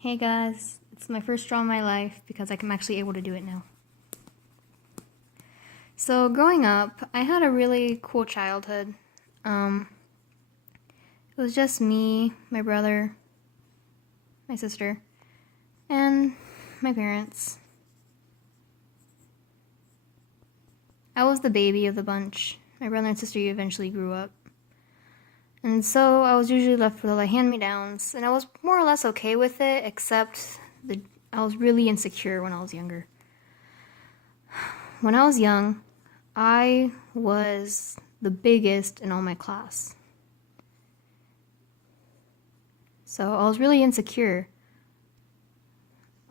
Hey guys, it's my first draw in my life because I'm actually able to do it now. So growing up, I had a really cool childhood. It was just me, my brother, my sister, and my parents. I was the baby of the bunch. My brother and sister eventually grew up. And so I was usually left with all the hand-me-downs, and I was more or less okay with it, except I was really insecure when I was younger. When I was young, I was the biggest in all my class. So I was really insecure.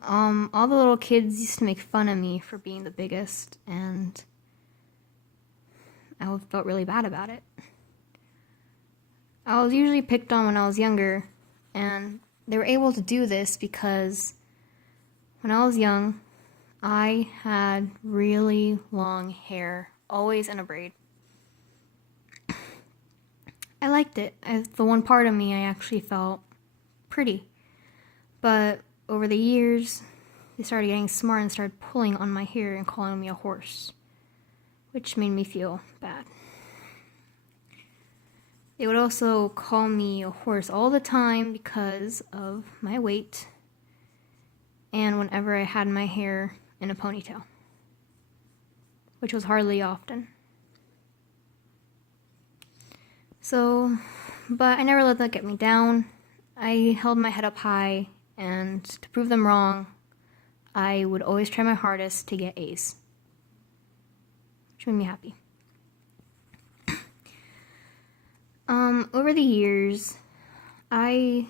All the little kids used to make fun of me for being the biggest, and I felt really bad about it. I was usually picked on when I was younger, and they were able to do this because when I was young, I had really long hair, always in a braid. I liked it. The one part of me I actually felt pretty. But over the years, they started getting smart and started pulling on my hair and calling me a horse, which made me feel bad. They would also call me a horse all the time because of my weight and whenever I had my hair in a ponytail, which was hardly often. But I never let that get me down. I held my head up high, and to prove them wrong, I would always try my hardest to get A's, which made me happy. Over the years, I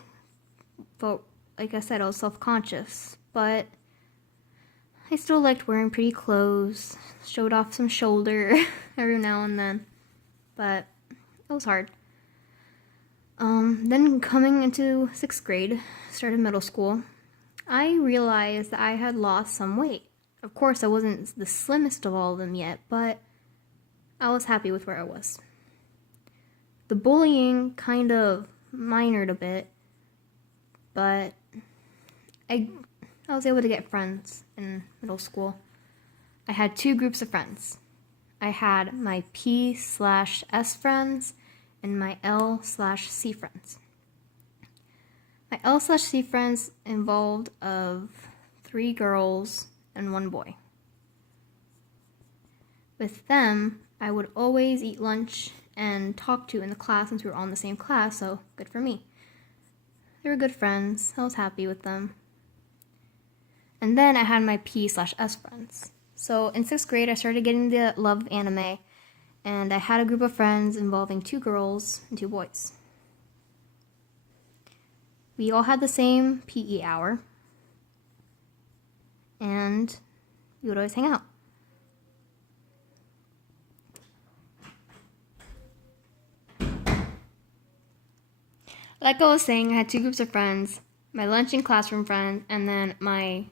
felt, like I said, I was self-conscious, but I still liked wearing pretty clothes, showed off some shoulder every now and then, but it was hard. Then coming into 6th grade, started middle school, I realized that I had lost some weight. Of course, I wasn't the slimmest of all of them yet, but I was happy with where I was. The bullying kind of minored a bit, but I was able to get friends in middle school. I had 2 groups of friends. I had my P/S friends and my L/C friends. My L/C friends involved of 3 girls and 1 boy. With them, I would always eat lunch and talk to in the class since we were all in the same class, so good for me. They were good friends. I was happy with them. And then I had my P/S friends. So in 6th grade, I started getting the love of anime, and I had a group of friends involving 2 girls and 2 boys. We all had the same PE hour, and we would always hang out. Like I was saying, I had 2 groups of friends, my lunch and classroom friends, and then my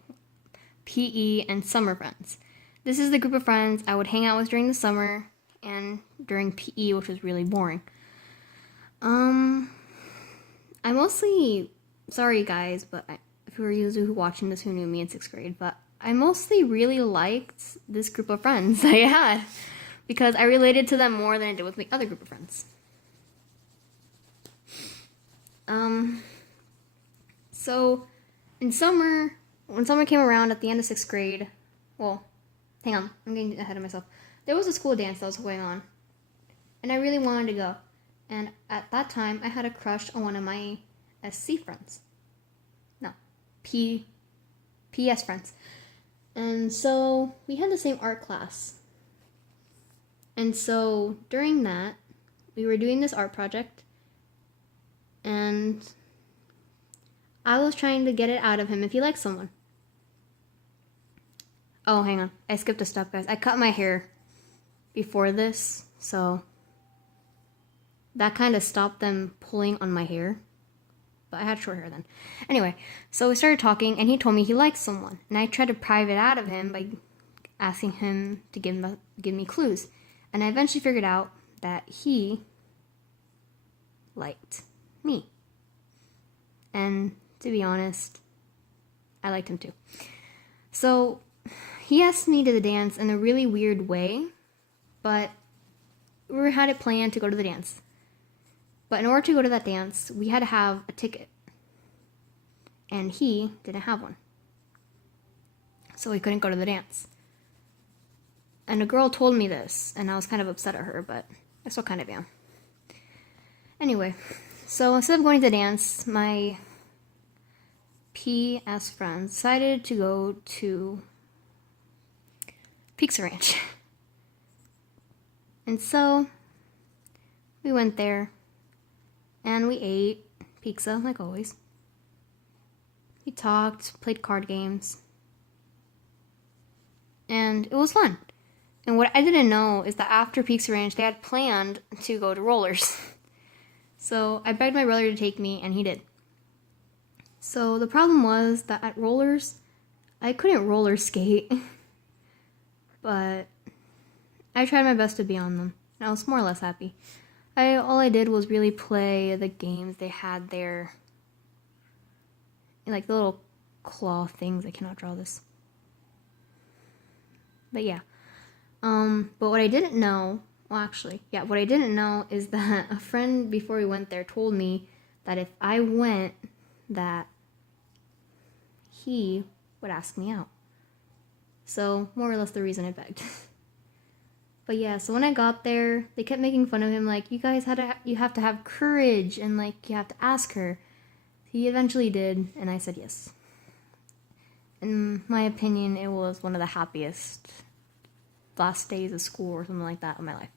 PE and summer friends. This is the group of friends I would hang out with during the summer and during PE, which was really boring. I mostly, sorry guys, but if you were watching this who knew me in 6th grade, but I mostly really liked this group of friends I had because I related to them more than I did with my other group of friends. So in summer, when summer came around at the end of 6th grade, well, hang on, I'm getting ahead of myself. There was a school dance that was going on, and I really wanted to go. And at that time, I had a crush on one of my SC friends. No, PS friends. And so we had the same art class. And so during that, we were doing this art project, and I was trying to get it out of him if he liked someone. Oh, hang on. I skipped a step, guys. I cut my hair before this, so that kind of stopped them pulling on my hair. But I had short hair then. Anyway, so we started talking, and he told me he liked someone. And I tried to pry it out of him by asking him to give me clues. And I eventually figured out that he liked me. And to be honest, I liked him too. So he asked me to the dance in a really weird way, but we had it planned to go to the dance. But in order to go to that dance, we had to have a ticket. And he didn't have one. So he couldn't go to the dance. And a girl told me this, and I was kind of upset at her, but I still kind of am. Anyway, so instead of going to the dance, my PS friends decided to go to Pizza Ranch. And so we went there and we ate pizza like always. We talked, played card games, and it was fun. And what I didn't know is that after Pizza Ranch, they had planned to go to Rollers. So I begged my brother to take me, and he did. So the problem was that at Rollers, I couldn't roller skate. But I tried my best to be on them, and I was more or less happy. All I did was really play the games they had there. Like the little claw things. I cannot draw this. But yeah. But what I didn't know, what I didn't know is that a friend before we went there told me that if I went, that he would ask me out. So, more or less the reason I begged. But yeah, so when I got there, they kept making fun of him, like, you guys you have to have courage, and like, you have to ask her. He eventually did, and I said yes. In my opinion, it was one of the happiest last days of school or something like that in my life.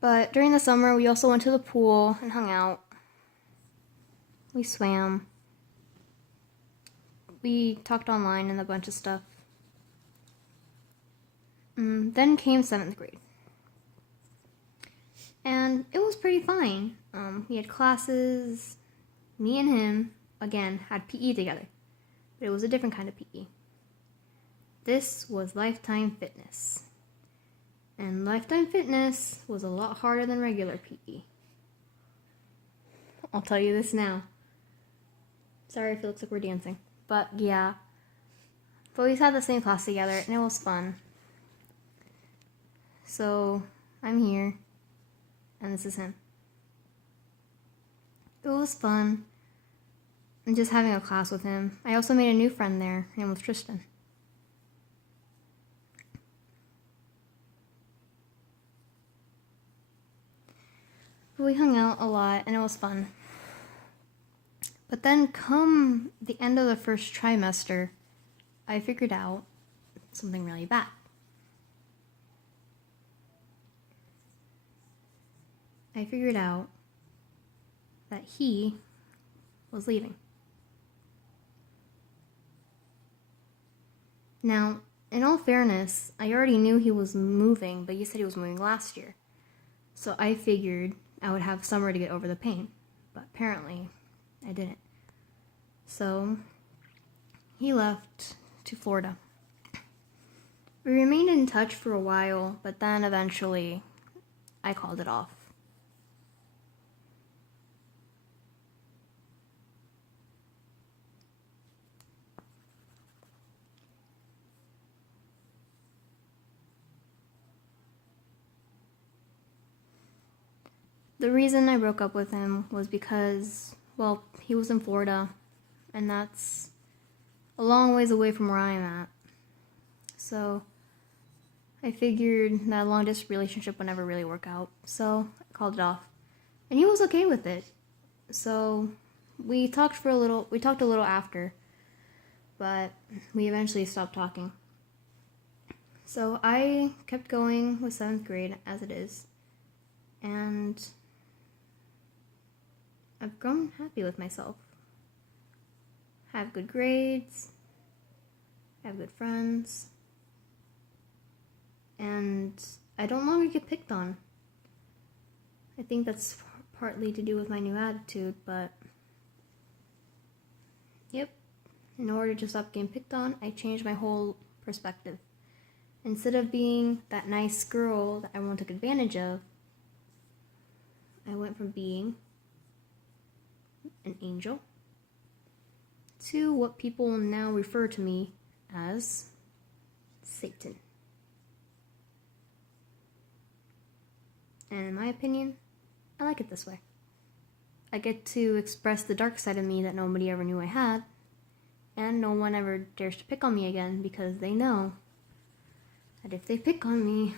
But during the summer, we also went to the pool and hung out. We swam. We talked online and a bunch of stuff. Then came 7th grade. And it was pretty fine. We had classes. Me and him, again, had PE together. But it was a different kind of PE. This was Lifetime Fitness. And Lifetime Fitness was a lot harder than regular PE. I'll tell you this now. Sorry if it looks like we're dancing. But yeah. But we had the same class together and it was fun. So I'm here. And this is him. It was fun. And just having a class with him. I also made a new friend there. Her name was Tristan. We hung out a lot and it was fun. But then come the end of the first trimester, I figured out something really bad. I figured out that he was leaving. Now, in all fairness, I already knew he was moving, but he said he was moving last year. So I figured I would have summer to get over the pain, but apparently I didn't. So he left to Florida. We remained in touch for a while, but then eventually I called it off. The reason I broke up with him was because, well, he was in Florida, and that's a long ways away from where I am at. So I figured that a long distance relationship would never really work out, so I called it off. And he was okay with it. So we talked a little after, but we eventually stopped talking. So I kept going with 7th grade as it is, and I've grown happy with myself. I have good grades, I have good friends, and I don't longer get picked on. I think that's partly to do with my new attitude, but yep, in order to stop getting picked on, I changed my whole perspective. Instead of being that nice girl that everyone took advantage of, I went from being an angel to what people now refer to me as Satan. And in my opinion, I like it this way. I get to express the dark side of me that nobody ever knew I had, and no one ever dares to pick on me again because they know that if they pick on me,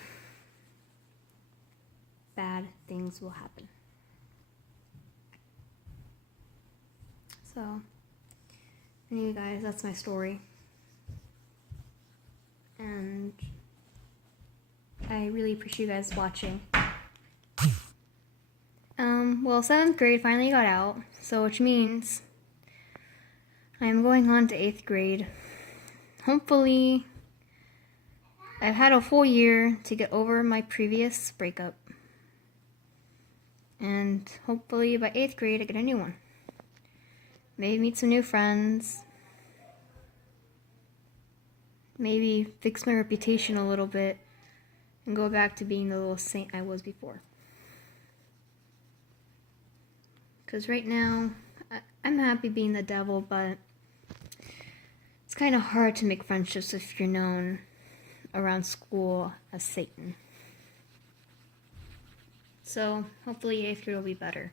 bad things will happen. So, anyway guys, that's my story. And I really appreciate you guys watching. Well, 7th grade finally got out, so which means I am going on to 8th grade. Hopefully, I've had a full year to get over my previous breakup. And hopefully by 8th grade I get a new one. Maybe meet some new friends. Maybe fix my reputation a little bit and go back to being the little saint I was before. Because right now, I'm happy being the devil, but it's kind of hard to make friendships if you're known around school as Satan. So hopefully 8th grade will be better.